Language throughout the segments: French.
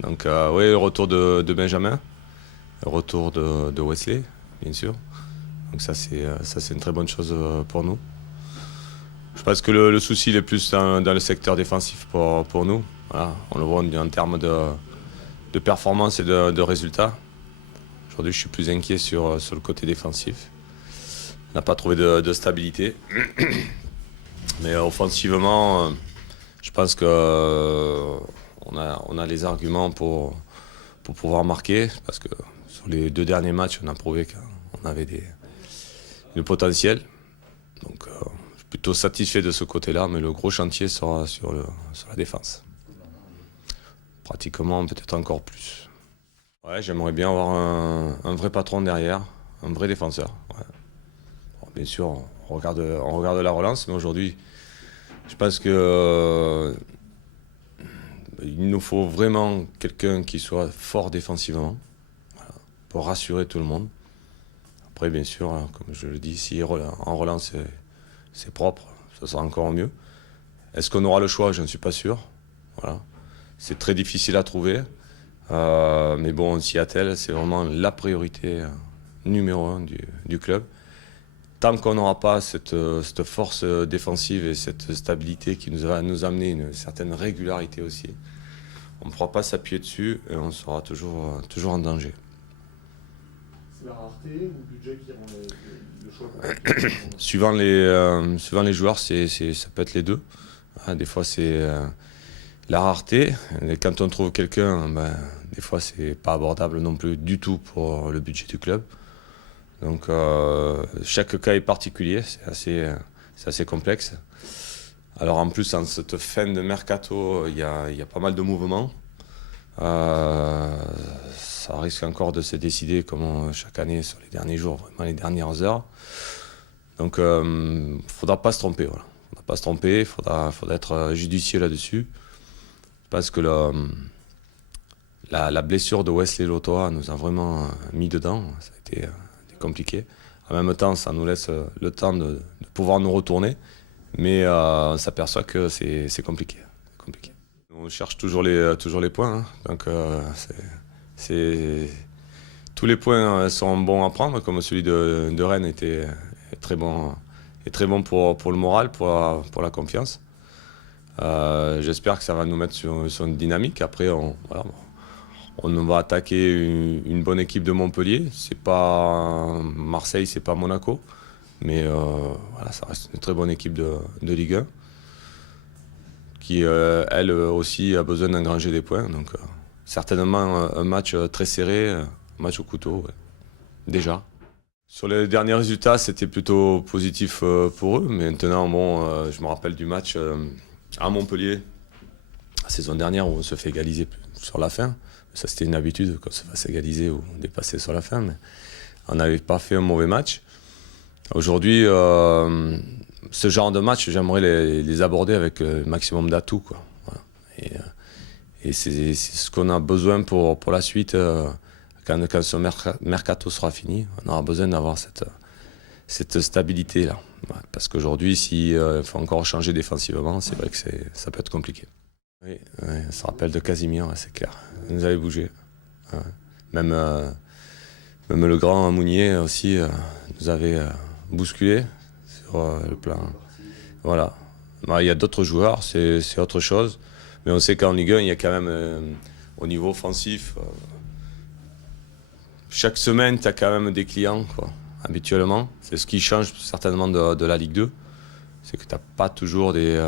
Donc oui, le retour de Benjamin, le retour de Wesley, bien sûr. Donc ça c'est une très bonne chose pour nous. Je pense que le souci il est plus dans le secteur défensif pour nous. Voilà, on le voit en termes de performance et de résultats. Aujourd'hui, je suis plus inquiet sur le côté défensif. On n'a pas trouvé de stabilité. Mais offensivement, je pense qu'on on a les arguments pour pouvoir marquer. Parce que sur les 2 derniers matchs, on a prouvé qu'on avait le potentiel. Donc, je suis plutôt satisfait de ce côté-là. Mais le gros chantier sera sur la défense. Pratiquement, peut-être encore plus. Ouais, j'aimerais bien avoir un vrai patron derrière, un vrai défenseur. Ouais. Bon, bien sûr, on regarde la relance, mais aujourd'hui, je pense que il nous faut vraiment quelqu'un qui soit fort défensivement, voilà, pour rassurer tout le monde. Après, bien sûr, hein, comme je le dis, si en relance c'est propre, ça sera encore mieux. Est-ce qu'on aura le choix? Je ne suis pas sûr. Voilà. C'est très difficile à trouver. Mais bon, Seattle, c'est vraiment la priorité numéro un du club. Tant qu'on n'aura pas cette force défensive et cette stabilité qui va nous amener une certaine régularité aussi, on ne pourra pas s'appuyer dessus et on sera toujours en danger. C'est la rareté ou le budget qui rend le choix Suivant les joueurs, ça peut être les deux. Des fois, c'est la rareté. Et quand on trouve quelqu'un, des fois, c'est pas abordable non plus du tout pour le budget du club. Donc, chaque cas est particulier, c'est assez complexe. Alors, en plus, en cette fin de mercato, il y a pas mal de mouvements. Ça risque encore de se décider comme chaque année sur les derniers jours, vraiment les dernières heures. Donc, faudra pas se tromper. Voilà. Faudra pas se tromper, faudra être judicieux là-dessus. Parce que la blessure de Wesley Lotoa nous a vraiment mis dedans. Ça a été compliqué. En même temps, ça nous laisse le temps de pouvoir nous retourner. Mais on s'aperçoit que c'est compliqué. On cherche toujours les points. Hein. Donc, tous les points sont bons à prendre, comme celui de Rennes est très bon, pour le moral, pour la confiance. J'espère que ça va nous mettre sur une dynamique. Après, on va attaquer une bonne équipe de Montpellier. C'est pas Marseille, c'est pas Monaco. Mais voilà, ça reste une très bonne équipe de Ligue 1 qui, elle aussi, a besoin d'engranger des points. Donc, certainement un match très serré, un match au couteau, ouais. Déjà. Sur les derniers résultats, c'était plutôt positif pour eux. Mais maintenant, bon, je me rappelle du match à Montpellier, la saison dernière, où on se fait égaliser sur la fin. Ça, c'était une habitude qu'on se fasse égaliser ou dépasser sur la fin. Mais on n'avait pas fait un mauvais match. Aujourd'hui, ce genre de match, j'aimerais les aborder avec le maximum d'atouts, quoi. Voilà. Et c'est ce qu'on a besoin pour la suite. Quand ce mercato sera fini, on aura besoin d'avoir cette stabilité-là. Ouais, parce qu'aujourd'hui, s'il faut encore changer défensivement, c'est vrai que ça peut être compliqué. Oui, ouais, on se rappelle de Casimir, ouais, c'est clair. Il nous avait bougé. Ouais. Même, même le grand Mounier aussi nous avait bousculé sur le plan. Voilà. Il y a d'autres joueurs, c'est autre chose. Mais on sait qu'en Ligue 1, il y a quand même, au niveau offensif, chaque semaine, tu as quand même des clients, quoi, habituellement. C'est ce qui change certainement de la Ligue 2. C'est que tu n'as pas toujours des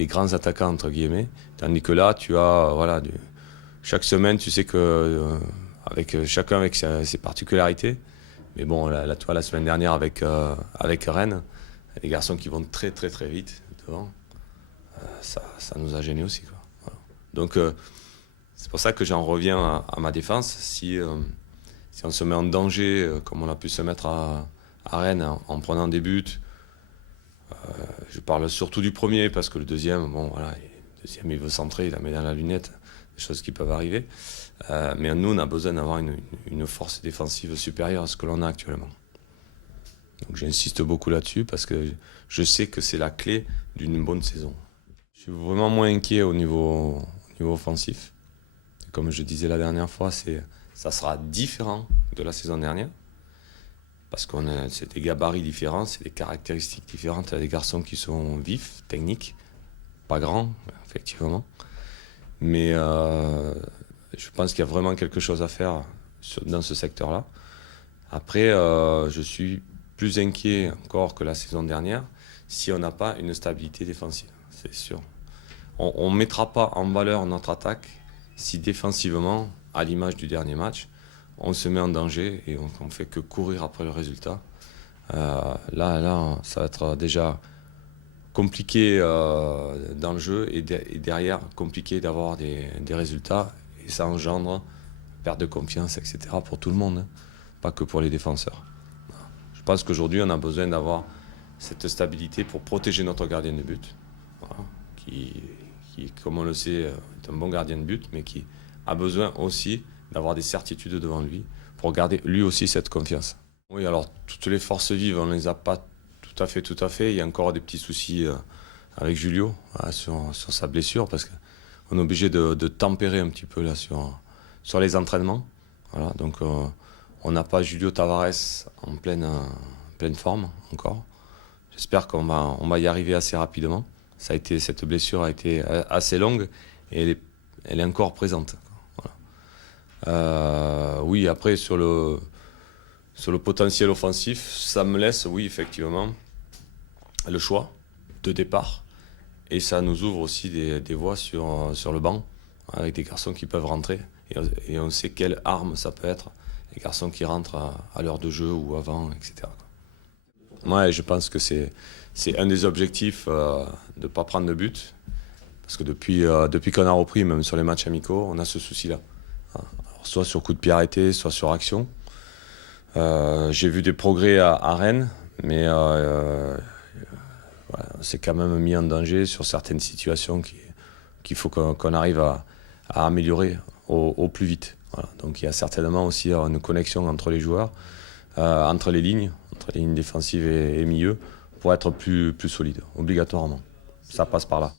grands attaquants, entre guillemets. Tandis que là, tu as, voilà, chaque semaine, tu sais que, chacun avec ses particularités. Mais bon, là, toi, la semaine dernière, avec Rennes, les garçons qui vont très, très, très vite devant, ça nous a gênés aussi, quoi. Voilà. Donc, c'est pour ça que j'en reviens à ma défense. Si on se met en danger, comme on a pu se mettre à Rennes en prenant des buts, je parle surtout du premier, parce que le deuxième, bon, voilà, il veut centrer, il la met dans la lunette, des choses qui peuvent arriver. Mais nous, on a besoin d'avoir une force défensive supérieure à ce que l'on a actuellement. Donc j'insiste beaucoup là-dessus, parce que je sais que c'est la clé d'une bonne saison. Je suis vraiment moins inquiet au niveau offensif. Comme je disais la dernière fois, ça sera différent de la saison dernière. Parce que c'est des gabarits différents, c'est des caractéristiques différentes. Il y a des garçons qui sont vifs, techniques, pas grands, effectivement. Mais je pense qu'il y a vraiment quelque chose à faire dans ce secteur-là. Après, je suis plus inquiet encore que la saison dernière si on n'a pas une stabilité défensive, c'est sûr. On ne mettra pas en valeur notre attaque si défensivement, à l'image du dernier match, on se met en danger et on ne fait que courir après le résultat. Là, ça va être déjà compliqué dans le jeu et derrière, compliqué d'avoir des résultats. Et ça engendre perte de confiance, etc. pour tout le monde, hein, pas que pour les défenseurs. Je pense qu'aujourd'hui, on a besoin d'avoir cette stabilité pour protéger notre gardien de but, voilà, qui, comme on le sait, est un bon gardien de but, mais qui a besoin aussi d'avoir des certitudes devant lui pour garder lui aussi cette confiance. Oui, alors toutes les forces vives, on ne les a pas tout à fait. Il y a encore des petits soucis avec Julio sur sa blessure parce qu'on est obligé de tempérer un petit peu là sur les entraînements. Voilà, donc on n'a pas Julio Tavares en pleine forme encore. J'espère qu'on va y arriver assez rapidement. Cette blessure a été assez longue et elle est encore présente. Oui, après sur le potentiel offensif, ça me laisse, oui, effectivement, le choix de départ. Et ça nous ouvre aussi des voies sur le banc, avec des garçons qui peuvent rentrer. Et on sait quelle arme ça peut être, les garçons qui rentrent à l'heure de jeu ou avant, etc. Ouais, je pense que c'est un des objectifs de ne pas prendre de but. Parce que depuis qu'on a repris, même sur les matchs amicaux, on a ce souci-là. Alors, soit sur coup de pied arrêté, soit sur action. J'ai vu des progrès à Rennes, mais on s'est quand même mis en danger sur certaines situations qu'il faut qu'on arrive à améliorer au plus vite. Voilà. Donc il y a certainement aussi une connexion entre les joueurs, entre les lignes défensives et milieu, pour être plus solide, obligatoirement. Ça passe par là.